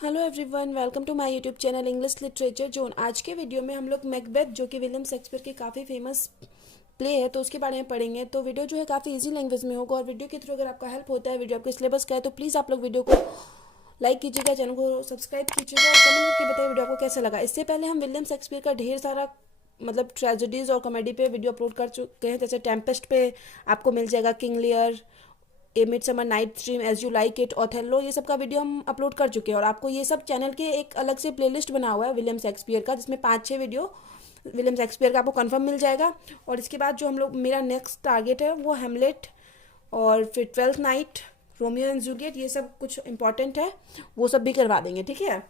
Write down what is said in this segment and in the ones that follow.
Hello everyone, welcome to my YouTube channel English literature zone. आज के video में हम लोग मैकबेथ जो कि विलियम शेक्सपियर की काफ़ी फेमस प्ले है तो उसके बारे में पढ़ेंगे। तो वीडियो जो है काफ़ी इजी लैंग्वेज में होगा और वीडियो के थ्रू अगर आपका हेल्प होता है, वीडियो आपके सिलेबस का है, तो प्लीज़ आप लोग वीडियो को लाइक कीजिएगा, चैनल को सब्सक्राइब कीजिएगा और कमेंट करके बताइए वीडियो आपको कैसा लगा। इससे पहले हम विलियम शेक्सपियर का ढेर सारा ट्रेजेडीज़ और कॉमेडी पे वीडियो अपलोड कर चुके हैं। जैसे टेम्पेस्ट पे आपको मिल जाएगा, King Lear, a midsummer night dream, as you like it, Othello, ये सब का वीडियो हम अपलोड कर चुके हैं। और आपको ये सब चैनल के एक अलग से प्लेलिस्ट बना हुआ है विलियम शेक्सपियर का, जिसमें 5-6 वीडियो विलियम शेक्सपियर का आपको कंफर्म मिल जाएगा। और इसके बाद जो हम लोग मेरा नेक्स्ट टारगेट है वो हेमलेट और फिर twelfth night, Romeo and Juliet, ये सब कुछ इंपॉर्टेंट है, वो सब भी करवा देंगे, ठीक है।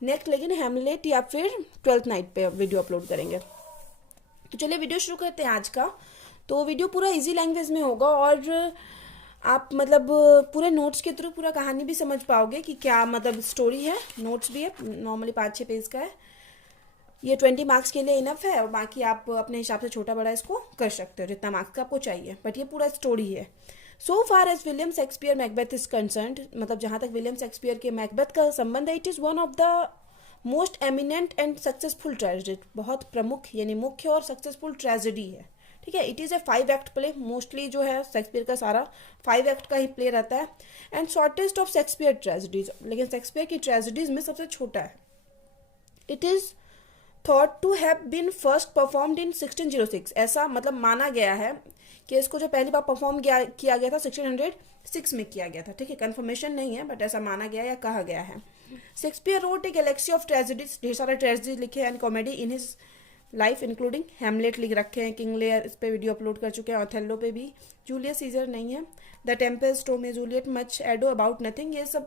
नेक्स्ट लेकिन हेमलेट या फिर ट्वेल्थ नाइट पे वीडियो अपलोड करेंगे। तो चलिए वीडियो शुरू करते हैं आज का। तो वीडियो पूरा इजी लैंग्वेज में होगा और आप पूरे नोट्स के थ्रू पूरा कहानी भी समझ पाओगे कि क्या स्टोरी है। नोट्स भी है, नॉर्मली 5-6 पेज का है। ये 20 मार्क्स के लिए इनफ है और बाकी आप अपने हिसाब से छोटा बड़ा इसको कर सकते हो जितना मार्क्स का आपको चाहिए, बट ये पूरा स्टोरी है। So far as William Shakespeare Macbeth is concerned, जहाँ तक विलियम शेक्सपियर के मैकबेथ का संबंध है, it is one of the most eminent and successful tragedy, बहुत प्रमुख यानी मुख्य और सक्सेसफुल ट्रेजेडी है, ठीक है। It is a 5 act play, mostly जो है शेक्सपियर का सारा 5 एक्ट का ही प्ले रहता है। And shortest of Shakespeare tragedies, लेकिन शेक्सपियर की ट्रेजेडीज में सबसे छोटा है। It is thought to have been first performed in 1606, ऐसा माना गया है कि इसको जो पहली बार परफॉर्म किया गया था 1606 में किया गया था, ठीक है। कंफर्मेशन नहीं है बट ऐसा माना गया या कहा गया है। Shakespeare wrote a galaxy of tragedies, ढेर सारे ट्रेजेडीज लिखे and comedy in his life including Hamlet लिख रखे हैं, किंग लेयर इस पे वीडियो अपलोड कर चुके हैं, ओथेलो पे भी, जूलियस सीजर नहीं है, the Tempest, Romeo Juliet, much ado about nothing, ये सब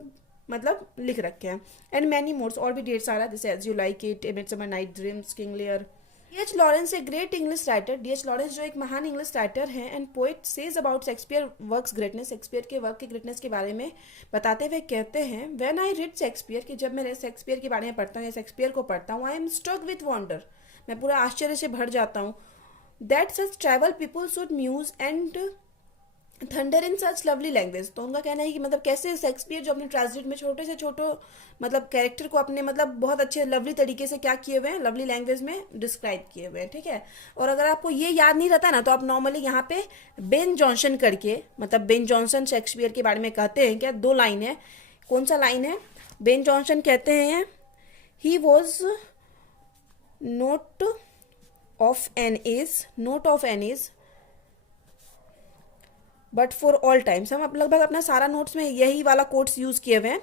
लिख रखे हैं। एंड मैनी मोर्स, और भी ढेर सारा, जैसे as you like it, a midsummer night dreams, King Lear. D.H. Lawrence a great English writer, D.H. Lawrence जो एक महान इंग्लिश राइटर हैं and poet, says about Shakespeare works greatness, Shakespeare के वर्क की ग्रेटनेस के बारे में बताते हुए कहते हैं, व्हेन आई रीड शेक्सपियर, कि जब मैं शेक्सपियर के बारे में पढ़ता हूँ या शेक्सपियर को पढ़ता हूँ, I am struck with wonder, मैं पूरा आश्चर्य से भर जाता हूँ, that such trivial people should muse and thunder in such lovely language. तो उनका कहना है कि कैसे शेक्सपियर जो अपने ट्रेजेडी में छोटे से छोटे कैरेक्टर को अपने बहुत अच्छे लवली तरीके से क्या किए हुए हैं, लवली लैंग्वेज में डिस्क्राइब किए हुए हैं, ठीक है। और अगर आपको ये याद नहीं रहता ना, तो आप नॉर्मली यहाँ पे बेन जॉनसन करके, बेन जॉनसन शेक्सपियर के बारे में कहते हैं क्या, 2 लाइन है। कौन सा लाइन है? बेन जॉनसन कहते हैं, he was not of an age but for all times. हम लगभग अपना सारा नोट्स में यही वाला कोट्स यूज किए हुए हैं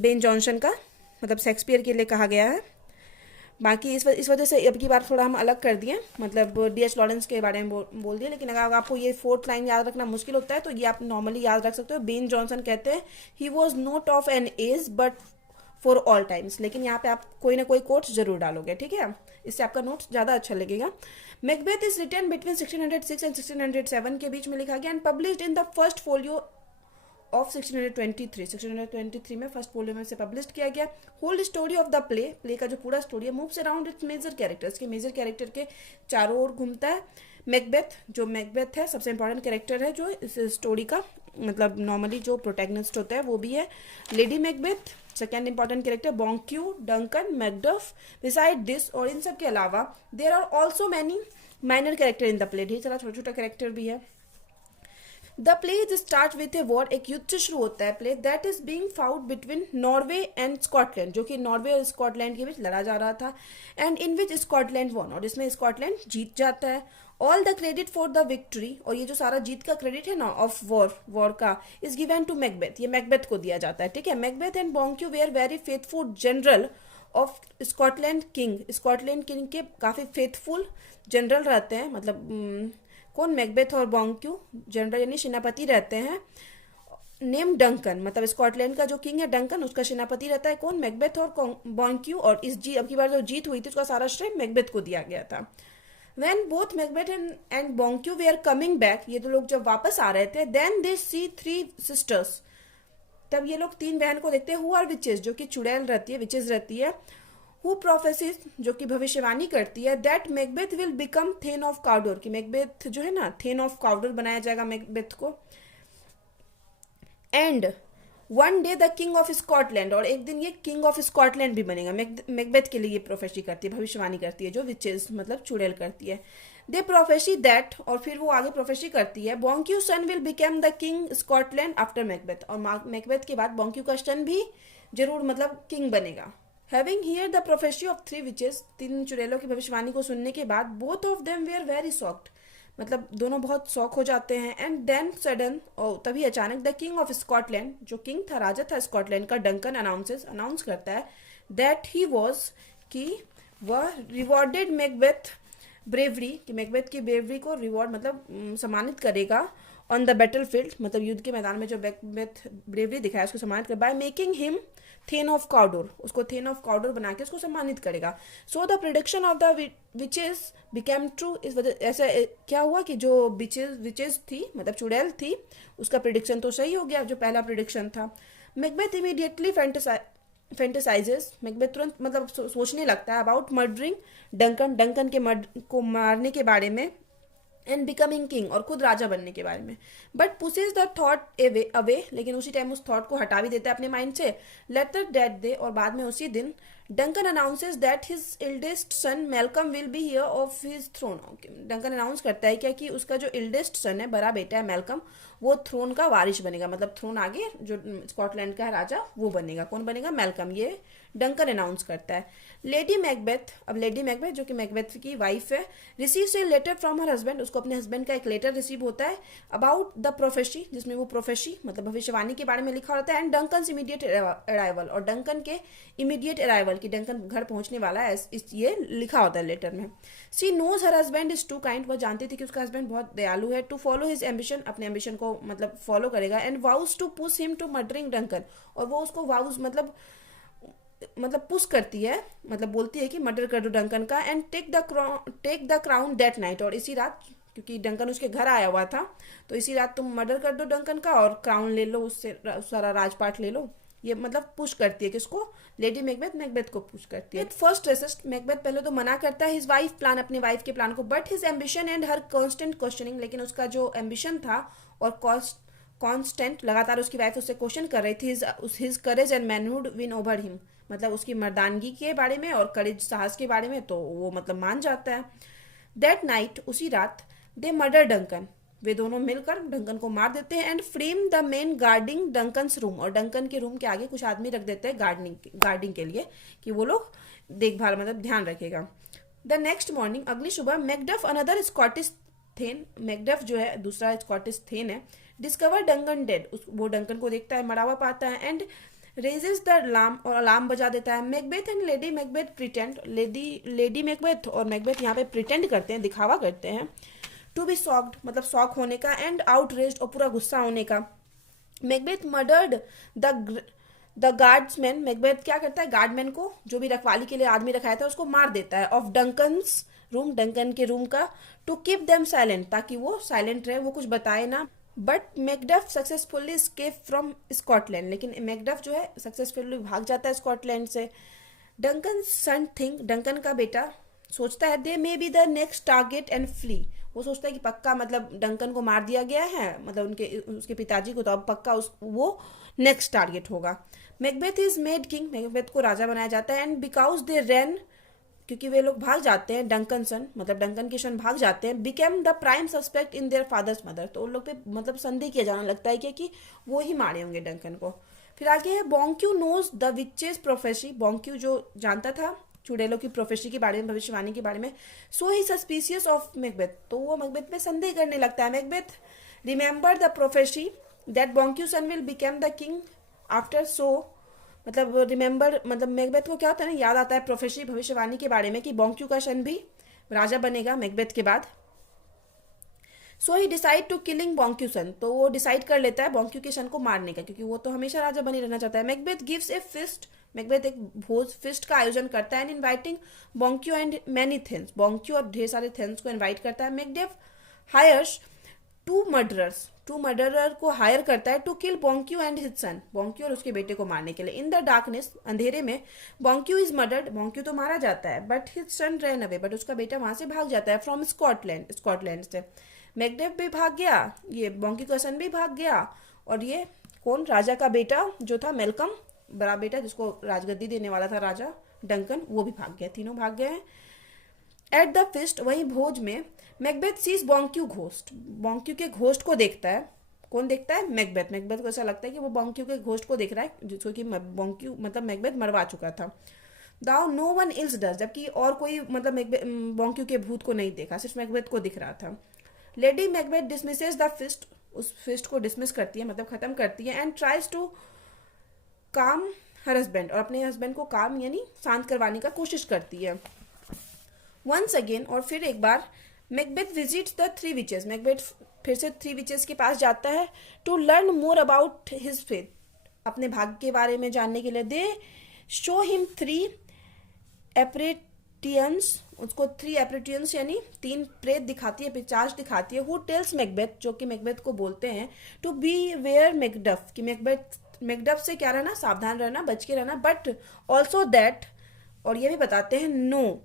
बेन जॉनसन का, शेक्सपियर के लिए कहा गया है। बाकी इस वजह से अब की बार थोड़ा हम अलग कर दिए, D.H. लॉरेंस के बारे में बोल दिए। लेकिन अगर आपको ये 4th लाइन याद रखना मुश्किल होता है तो ये आप नॉर्मली याद रख सकते हो। बेन जॉनसन कहते हैं, he was not of an age but for all times, लेकिन यहाँ पे आप कोई ना कोई कोट्स जरूर डालोगे, ठीक है, इससे आपका नोट्स ज़्यादा अच्छा लगेगा। Macbeth is written between 1606 and 1607 के बीच में लिखा गया and published in the first folio of 1623 में फर्स्ट फोलियो में से पब्लिश किया गया। Whole story of the play का जो पूरा स्टोरी है, moves around its major characters, के मेजर कैरेक्टर के चारों ओर घूमता है। मैकबेथ है सबसे इंपॉर्टेंट कैरेक्टर है जो इस स्टोरी का, नॉर्मली जो प्रोटैगनिस्ट होता है वो भी है। Lady Macbeth second important character, Banquo, Duncan, Macduff. Beside this, और इन सब के अलावा, there are also many minor character in the play, ढेर सारा छोटा छोटा कैरेक्टर भी है। The play is start with a war, एक युद्ध से शुरू होता है play, that is being fought between Norway and Scotland, जो कि नॉर्वे और स्कॉटलैंड के बीच लड़ा जा रहा था, and in which Scotland won, और इसमें स्कॉटलैंड जीत जाता है। All the credit for the victory, और ये जो सारा जीत का क्रेडिट है ना ऑफ वॉर का, इज गिवन टू मैकबेथ, ये मैकबेथ को दिया जाता है, ठीक है। Macbeth and Banquo were very faithful general of Scotland king के काफ़ी फेथफुल जनरल रहते हैं, कौन, मैकबेथ और बॉन्क्यू जनरल यानी सेनापति रहते हैं। नेम डंकन, स्कॉटलैंड का जो किंग है डंकन, उसका सेनापति रहता है कौन, मैकबेथ और बॉन्क्यू। और अब की बार जो जीत हुई थी उसका सारा श्रेय मैकबेथ को दिया गया था। When both Macbeth and Boncu were coming back, ये दो लोग जब वापस आ रहे थे, then they see 3 sisters, तब ये लोग 3 बहन को देखते हैं, who are witches, जो कि चुड़ैल रहती है, विचेस रहती है, who prophesies, जो कि भविष्यवाणी करती है, that Macbeth will become Thane of Cawdor, कि मैकबेथ जो है ना Thane of Cawdor बनाया जाएगा मैकबेथ को, and one day the king of Scotland, और एक दिन ये किंग ऑफ स्कॉटलैंड भी बनेगा। मैकबेथ के लिए ये प्रोफेसी करती है, भविष्यवाणी करती है, जो विचेस मतलब चुड़ैल करती है। दे प्रोफेसी दैट, और फिर वो आगे प्रोफेसी करती है, Banquo son will become the king Scotland after Macbeth, और मैकबेथ के बाद बॉन्क्यू का सन भी जरूर मतलब किंग बनेगा। Having hear the prophecy of three witches, तीन चुड़ैलों की भविष्यवाणी को सुनने के बाद both of them were very shocked, मतलब दोनों बहुत शौक हो जाते हैं। एंड देन सडन, और तभी अचानक द किंग ऑफ स्कॉटलैंड, जो किंग था, राजा था स्कॉटलैंड का, डंकन अनाउंस करता है दैट ही वॉज, कि वह रिवॉर्डेड मैकबेथ ब्रेवरी, कि मैकबेथ की ब्रेवरी को रिवॉर्ड मतलब सम्मानित करेगा ऑन द बैटल फील्ड, मतलब युद्ध के मैदान में जो मैकबेथ ब्रेवरी दिखाया उसको सम्मानित कर, by making him thane of Cawdor, उसको थेन ऑफ कॉडोर बना के उसको सम्मानित करेगा। So the prediction of the witches became true, इस वजह ऐसा क्या हुआ कि जो विचेस थी मतलब चुड़ैल थी, उसका प्रिडिक्शन तो सही हो गया, जो पहला प्रिडिक्शन था। मैकबेथ इमीडिएटली फैंटेसाइजेस, मैकबेथ तुरंत मतलब सोचने लगता है अबाउट मर्डरिंग डंकन, डंकन के को मारने के बारे में, एंड बिकमिंग किंग, और खुद राजा बनने के बारे में। But pushes the thought away, लेकिन उसी टाइम उस थॉट को हटा भी देता है अपने माइंड से। लेटर दैट डे, और बाद में उसी दिन, Duncan announces that his eldest son Malcolm will be heir of his throne. Duncan announce करता है क्या कि उसका जो एल्डेस्ट सन है, बड़ा बेटा है मेलकम, वो थ्रोन का वारिश बनेगा, मतलब थ्रोन आगे जो स्कॉटलैंड का राजा वो बनेगा। कौन बनेगा? मेलकम, ये डंकन अनाउंस करता है। लेडी मैकबेथ, अब लेडी मैकबेथ जो कि मैकबेथ की वाइफ है, receives a letter from her husband, उसको अपने हस्बैंड का एक लेटर रिसीव होता है अबाउट द प्रोफेसी, जिसमें वो प्रोफेसी मतलब भविष्यवाणी के बारे में लिखा होता है, एंड डंकन इमीडिएट अराइवल, और डंकन के इमीडिएट अराइवल की डंकन घर पहुंचने वाला है, ये लिखा होता है लेटर में। She knows her husband is too kind, वह जानती थी कि उसका हस्बैंड बहुत दयालु है, टू फॉलो हिज एम्बिशन, अपने एम्बिशन को मतलब फॉलो करेगा, and vows to push him to murdering Duncan, और वो उसको वाउज मतलब पुश करती है, मतलब बोलती है कि मर्डर कर दो डंकन का, and take the crown that night, और इसी रात, क्योंकि डंकन उसके घर आया हुआ था, तो इसी रात तुम मर्डर कर दो डंकन का और क्राउन ले लो, उससे सारा राजपाट ले लो। ये मतलब पुश करती है किसको? लेडी मैकबेथ को पुश करती है। फर्स्ट रेसिस्ट, मैकबेथ पहले तो मना करता है हिज वाइफ प्लान, अपनी वाइफ के प्लान को, but his ambition and her constant questioning, लेकिन उसका जो एम्बिशन था और कांस्टेंट लगातार उसकी वाइफ उससे क्वेश्चन कर रही थी, his courage and manhood win over him, मतलब उसकी मर्दानगी के बारे में और करेज साहस के बारे में, तो वो मतलब मान जाता है। दैट नाइट, उसी रात, दे मर्डर डंकन, वे दोनों मिलकर डंकन को मार देते हैं, and frame the men guarding Duncan's room, और डंकन के रूम के आगे कुछ आदमी रख देते हैं गार्डिंग के लिए, कि वो लोग देखभाल मतलब ध्यान रखेगा। द नेक्स्ट मॉर्निंग, अगली सुबह, Macduff another Scottish thane, Macduff जो है दूसरा स्कॉटिश थेन है, डिस्कवर डंकन डेड, वो डंकन को देखता है, मरा हुआ पाता है, एंड रेजेस द अलार्म, और अलार्म बजा देता है। Macbeth and Lady Macbeth pretend, Lady Macbeth और मैकबेथ यहाँ पे प्रिटेंड करते हैं, दिखावा करते हैं, टू बी शॉक्ड मतलब शॉक होने का, एंड आउटरेज्ड और पूरा गुस्सा होने का। मैकबेथ मर्डर्ड द गार्ड्समैन, मैकबेथ क्या करता है? गार्डमैन को, जो भी रखवाली के लिए आदमी रखाया था, उसको मार देता है, ऑफ डंकन्स रूम, डंकन के रूम का, टू कीप देम साइलेंट, ताकि वो साइलेंट रहे, वो कुछ बताए ना। But Macduff successfully escape from Scotland, लेकिन मैकडफ जो है सक्सेसफुली भाग जाता है स्कॉटलैंड से। डंकन सन थिंक, डंकन का बेटा सोचता है, they may be the next target and flee, वो सोचता है कि पक्का मतलब डंकन को मार दिया गया है, मतलब उसके पिताजी को, तो अब पक्का वो नेक्स्ट टारगेट होगा। Macbeth is made king, Macbeth को राजा बनाया जाता है, एंड बिकॉज दे रैन, क्योंकि वे लोग भाग जाते हैं, डंकन सन मतलब डंकन के सन भाग जाते हैं, became the prime suspect in their father's murder, तो उन लोग पे मतलब संदेह किया जाने लगता है कि वो ही मारे होंगे डंकन को। फिर आगे है, बॉन्क्यू नोज द विचेस प्रोफेसी, बॉन्क्यू जो जानता था चुड़ैलों की प्रोफेसी के बारे में, भविष्यवाणी के बारे में, so he suspicious of Macbeth, तो वो मैकबेथ पे संदेह करने लगता है। Macbeth remember the prophecy that Banquo son will became the king after, so मतलब रिमेंबर मतलब मैकबेथ को क्या होता है ना, याद आता है प्रोफेसी भविष्यवाणी के बारे में कि बॉन्क्यू का सन भी राजा बनेगा मैकबेथ के बाद। सो ही डिसाइड टू किलिंग बॉन्क्यू सन, तो वो डिसाइड कर लेता है बॉन्क्यू के सन को मारने का, क्योंकि वो तो हमेशा राजा बने रहना चाहता है। Macbeth gives a feast, Macbeth एक भोज फिस्ट का आयोजन करता है, and inviting Banquo and many thanes, Banquo और ढेर सारे थेन्स को इनवाइट करता है। मैकडेफ हायर्स टू मर्डरर को हायर करता है, to kill Banquo and his son, Banquo और उसके बेटे को मारने के लिए। इन द डार्कनेस, अंधेरे में, बॉन्क्यू इज मर्डर्ड, बॉन्क्यू तो मारा जाता है, but his son run away, but उसका बेटा वहां से भाग जाता है, फ्रॉम स्कॉटलैंड से। मैकडेफ भी भाग गया, ये बॉन्क्यू का सन भी भाग गया, और ये कौन, राजा का बेटा जो था मेलकम, बड़ा बेटा जिसको राजगद्दी देने वाला था राजा डंकन, वो भी भाग गया, तीनों भाग गए हैं। एट द फिस्ट, वही भोज में, मैकबेथ सीज बॉन्क्यू घोस्ट, बॉन्क्यू के घोस्ट को देखता है। कौन देखता है? मैकबेथ। मैकबेथ को ऐसा लगता है कि वो बॉन्क्यू के घोस्ट को देख रहा है, जिसको कि बॉन्क्यू मतलब मैकबेथ मरवा चुका था। दाउ नो वन इल्स डज, जबकि और कोई मतलब बॉन्क्यू के भूत को नहीं देखा, सिर्फ मैकबेथ को दिख रहा था। Lady Macbeth dismisses the feast, उस फिस्ट को डिसमिस करती है, मतलब खत्म करती है। एंड ट्राइज टू काम हर हस्बैंड, और अपने हस्बैंड को काम यानी शांत करवाने का कोशिश करती है। वंस अगेन, और फिर एक बार, Macbeth visits the three witches, Macbeth फिर से थ्री विचेस के पास जाता है to learn more about his fate, अपने भाग्य के बारे में जानने के लिए। They show him three apparitions, उसको थ्री एपरेटियंस यानी तीन प्रेत दिखाती है, पिशाच दिखाती है। हु टेल्स मैकबेथ, जो कि मैकबेथ को बोलते हैं टू बी वेयर मैकडफ, कि मैकडफ से क्या रहना, सावधान रहना, बच के रहना। बट ऑल्सो दैट, और ये भी बताते हैं नो,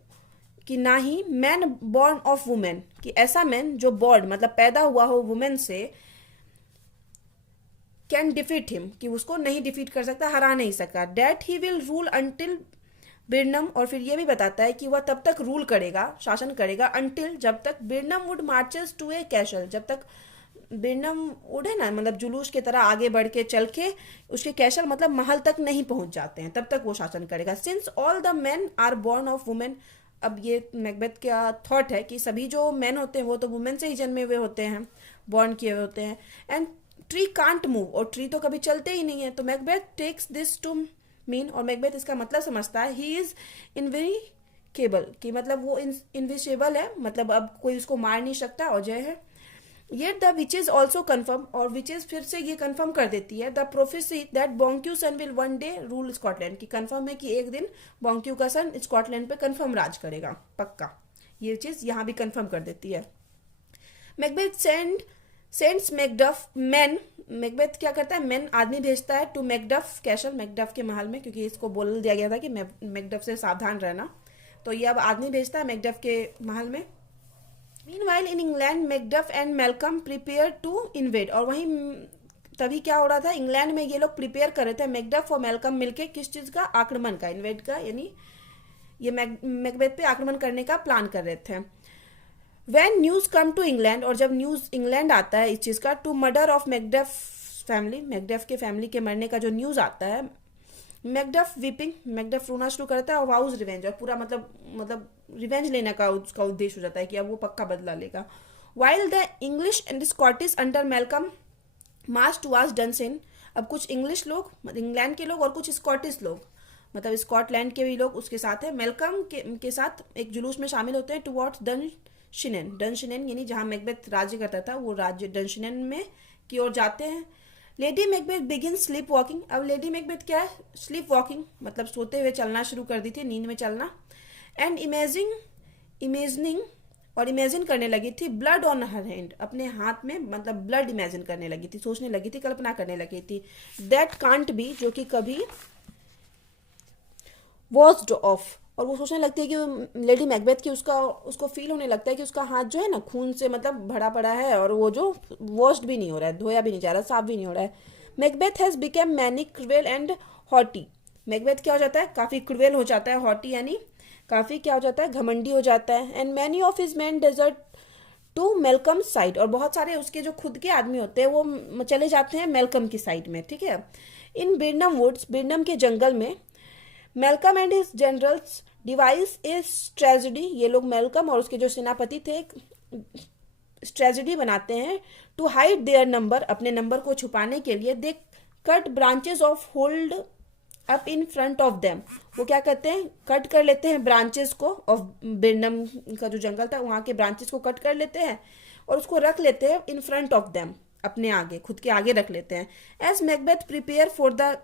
कि ना ही मैन बॉर्न ऑफ वुमेन, कि ऐसा मैन जो बॉर्न मतलब पैदा हुआ हो वुमेन से, कैन डिफीट हिम, कि उसको नहीं डिफीट कर सकता, हरा नहीं सकता। That he will rule until Birnam, और फिर ये भी बताता है कि वह तब तक रूल करेगा, शासन करेगा, अंटिल जब तक Birnam wood marches to a castle, जब तक बिरनम उड़े ना, मतलब जुलूस की तरह आगे बढ़ के चल के उसके कैसल मतलब महल तक नहीं पहुंच जाते हैं, तब तक वो शासन करेगा। Since all the man are born of women, अब ये मैकबेथ का थॉट है कि सभी जो मैन होते हैं वो तो वुमेन से ही जन्मे हुए होते हैं, बॉर्न किए हुए होते हैं। एंड ट्री कांट मूव, और ट्री तो कभी चलते ही नहीं है। तो Macbeth takes this to mean, और मैकबेथ इसका मतलब समझता है, ही इज इनविजिबल, कि मतलब वो इनविजिबल है, मतलब अब कोई उसको मार नहीं सकता, अजय है। Yet the witches also confirm, और विचेज फिर से ये कन्फर्म कर देती है, the prophecy that Banquo son will one day rule Scotland, की कन्फर्म है कि एक दिन बॉन्क्यू का सन स्कॉटलैंड पे कन्फर्म राज करेगा, पक्का, ये चीज यहाँ भी कन्फर्म कर देती है। Macbeth sends Macduff man, Macbeth क्या करता है, मैन आदमी भेजता है टू मैकडफ कैसल, मैकडफ के महल में, क्योंकि इसको बोल दिया गया था कि मैकडफ से सावधान रहना, तो ये अब आदमी भेजता है मैकडफ के महल में। Meanwhile in England, Macduff and Malcolm prepare to invade, और वहीं तभी क्या हो रहा था, इंग्लैंड में ये लोग प्रिपेयर कर रहे थे, मैकडफ और मेलकम मिलके किस चीज का, आक्रमण का, इन्वेड का, यानी ये मैकबेथ पे आक्रमण करने का प्लान कर रहे थे। When news come to England, और जब न्यूज इंग्लैंड आता है इस चीज का, to murder of Macduff family, Macduff के फैमिली के मरने का जो न्यूज आता है, मैकडफ वीपिंग, मैकडफ रोना शुरू करता है, और वाउज रिवेंज, और पूरा मतलब रिवेंज लेने का उसका उद्देश्य हो जाता है कि अब वो पक्का बदला लेगा। While the English and Scottish under Malcolm march towards Dunsinane, अब कुछ इंग्लिश लोग, इंग्लैंड के लोग, और कुछ स्कॉटिश लोग, मतलब स्कॉटलैंड के भी लोग उसके साथ है, मेलकम के साथ एक जुलूस में शामिल होते हैं टुवर्ड्स डनशिनेन, डनशिनेन यानी जहां मैकबेथ राज्य करता था, वो राज्य डनशिनेन में की ओर जाते हैं। Lady Macbeth begin sleep walking, अब लेडी मैकबेथ क्या है, स्लीप वॉकिंग मतलब सोते हुए चलना शुरू कर दी थी, नींद में चलना। एंड इमेजिनिंग, और इमेजिन करने लगी थी, ब्लड ऑन हर हैंड, अपने हाथ में मतलब ब्लड इमेजिन करने लगी थी, सोचने लगी थी, कल्पना करने लगी थी। दैट कांट बी, जो कि कभी वॉज्ड ऑफ, और वो सोचने लगती है कि लेडी मैकबेथ की उसको फील होने लगता है कि उसका हाथ जो है ना खून से मतलब भरा पड़ा है, और वो जो वॉश्ड भी नहीं हो रहा है, धोया भी नहीं जा रहा, साफ भी नहीं हो रहा है। Macbeth has become manic, cruel and haughty, Macbeth क्या हो जाता है, काफी क्रुएल हो जाता है, हॉटी यानी काफी क्या हो जाता है, घमंडी हो जाता है। And many of his man desert to Malcolm side, और बहुत सारे उसके जो खुद के आदमी होते हैं वो चले जाते हैं मेलकम की साइड में, ठीक है। इन बिरनम वुड्स, बिरनम के जंगल में, Malcolm and his generals device is tragedy, ये लोग मेलकम और उसके जो सेनापति थे स्ट्रेजेडी बनाते हैं, टू हाइड देयर नंबर, अपने नंबर को छुपाने के लिए। They cut branches off hold up in front of them, वो क्या करते हैं, कट कर लेते हैं ब्रांचेस को, ऑफ बिरनम का जो जंगल था वहां के ब्रांचेस को कट कर लेते हैं, और उसको रख लेते हैं इन फ्रंट ऑफ देम, अपने आगे, खुद के आगे रख लेते हैं। As Macbeth prepare for the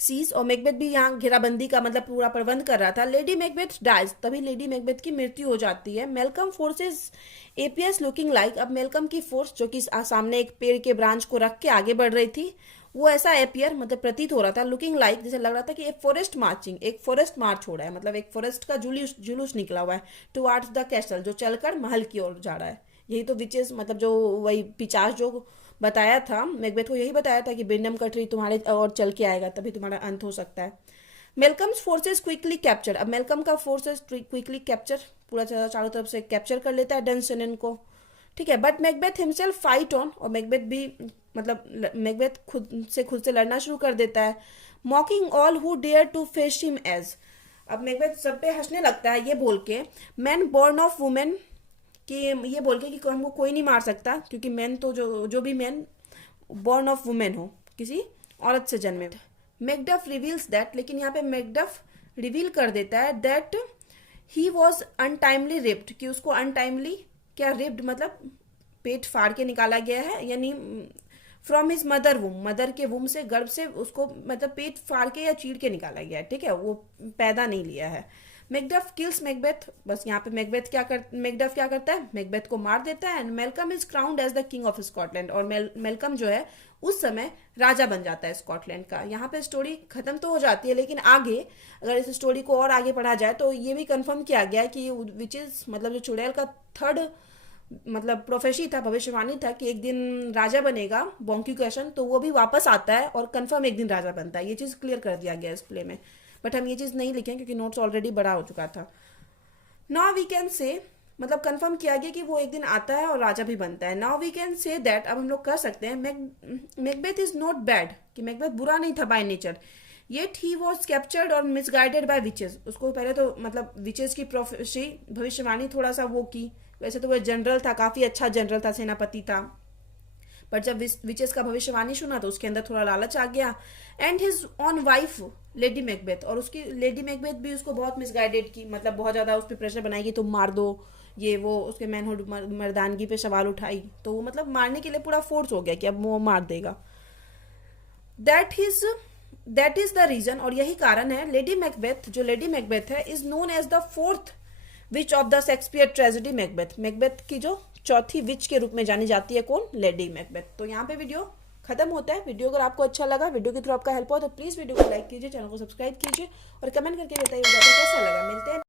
siege, और मैकबेथ भी यहाँ घेराबंदी का मतलब पूरा प्रबंध कर रहा था। लेडी मैकबेथ डाइज, तभी लेडी मैकबेथ की मृत्यु हो जाती है। Malcolm forces APS looking like, अब मेलकम की फोर्स जो कि सामने एक पेड़ के ब्रांच को रख के आगे बढ़ रही थी, वो ऐसा एपियर मतलब प्रतीत हो रहा था, लुकिंग लाइक जैसे लग रहा था कि एक फॉरेस्ट मार्चिंग, एक फॉरेस्ट मार्च हो रहा है, मतलब एक फॉरेस्ट का जुलूस निकला हुआ है, टुवार्ड्स द कैसल, जो चलकर महल की ओर जा रहा है। यही तो विचेस मतलब जो वही पिचास जो बताया था, मैकबेथ को यही बताया था कि ब्रिंडम का ट्री तुम्हारे और चल के आएगा, तभी तुम्हारा अंत हो सकता है। मेलकम्स फोर्सेस क्विकली कैप्चर, अब मेलकम का फोर्सेस क्विकली कैप्चर, पूरा चारों तरफ से कैप्चर कर लेता है डनसनन को, ठीक है। But Macbeth himself fight on, और मैकबेथ भी मतलब मैकबेथ खुद से लड़ना शुरू कर देता है। Mocking all who dare to face him as, अब मैकबेथ सब पे हंसने लगता है ये बोल के, मैन बॉर्न ऑफ वुमेन, कि ये बोल के कि हमको कोई नहीं मार सकता, क्योंकि मैन तो जो भी मैन बॉर्न ऑफ वुमेन हो, किसी औरत से जन्मे। मैकडफ रिवील्स दैट, लेकिन यहाँ पे मैकडफ रिवील कर देता है that he was untimely raped, कि उसको अनटाइमली, क्या रेप्ड मतलब पेट फाड़ के निकाला गया है, यानी फ्रॉम हिज मदर वूम, मदर के वूम से, गर्भ से उसको मतलब पेट फाड़ के या चीर के निकाला गया है, ठीक है, वो पैदा नहीं लिया है। मैकडफ किल्स मैकबेथ, बस यहाँ पे मैकबेथ मैकडफ क्या करता है, मैकबेथ को मार देता है। And Malcolm is crowned as the king of Scotland, और मेलकम जो है उस समय राजा बन जाता है स्कॉटलैंड का। यहाँ पे स्टोरी खत्म तो हो जाती है, लेकिन आगे अगर इस स्टोरी को और आगे पढ़ा जाए तो ये भी कंफर्म किया गया कि विच इज मतलब जो चुड़ैल का थर्ड मतलब प्रोफेसी था, भविष्यवाणी था कि एक दिन राजा बनेगा बोंकी क्वेश्चन, तो वो भी वापस आता है और कंफर्म एक दिन राजा बनता है। ये चीज़ क्लियर कर दिया गया इस प्ले में, बट हम ये चीज़ नहीं लिखें क्योंकि नोट्स ऑलरेडी बड़ा हो चुका था। नाउ वी कैन से, मतलब कंफर्म किया गया कि वो एक दिन आता है और राजा भी बनता है। Now we can say that, अब हम लोग कह सकते हैं मैकबेथ इज नॉट बैड, कि मैकबेथ बुरा नहीं था by nature, yet he was captured और मिसगाइडेड बाय विचेस। उसको पहले तो मतलब विचेस की प्रोफेसी भविष्यवाणी थोड़ा सा वो की, वैसे तो वो जनरल था, काफ़ी अच्छा जनरल था, सेनापति था, बट जब विचेस का भविष्यवाणी सुना तो उसके अंदर थोड़ा लालच आ गया। And his on wife lady Macbeth, और उसकी लेडी मैकबेथ भी उसको बहुत मिसगाइडेड की, मतलब बहुत ज़्यादा उस पर प्रेशर बनाएगी, तुम मार दो, ये वो उसके मैनहुड मर्दानगी पे सवाल उठाई, तो वो मतलब मारने के लिए पूरा फोर्स हो गया कि अब वो मार देगा। दैट इज द रीजन, और यही कारण है, लेडी मैकबेथ, जो लेडी मैकबेथ है, is known as the fourth witch of the Shakespeare tragedy Macbeth, Macbeth की जो चौथी विच के रूप में जानी जाती है, कौन, लेडी मैकबेथ। तो यहाँ पे वीडियो खत्म होता है। वीडियो अगर आपको अच्छा लगा, वीडियो के थ्रू आपका हेल्प हो, तो प्लीज़ वीडियो को लाइक कीजिए, चैनल को सब्सक्राइब कीजिए और कमेंट करके बताइए कैसा लगा। मिलते हैं